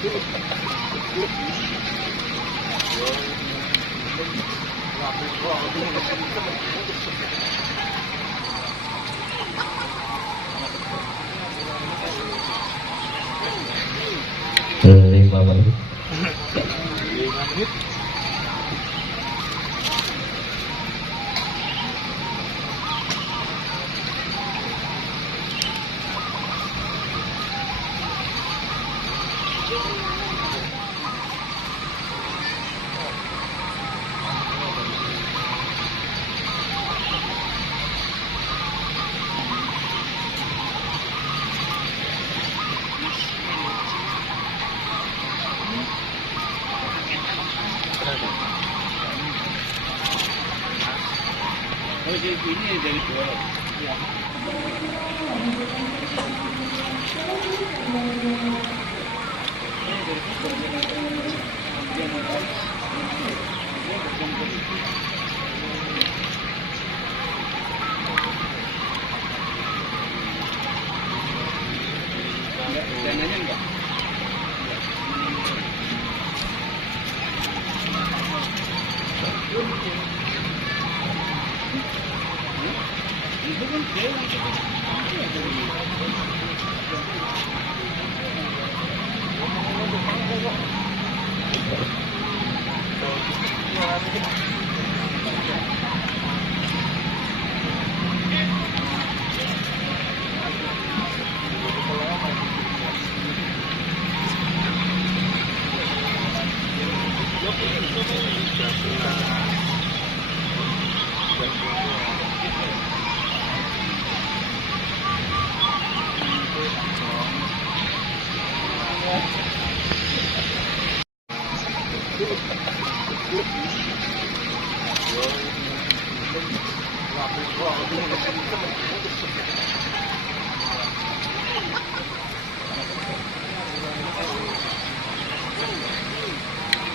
lima menit lima menit 되게 괜히 되니까.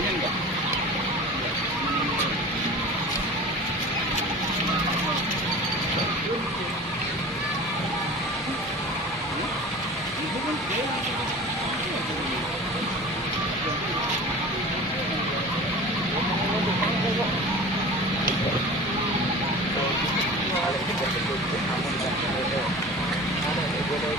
lima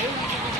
Here we go.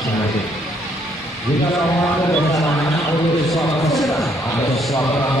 masing-masing. Jika orang ada bersamanya untuk suatu kesehatan atau suatu perang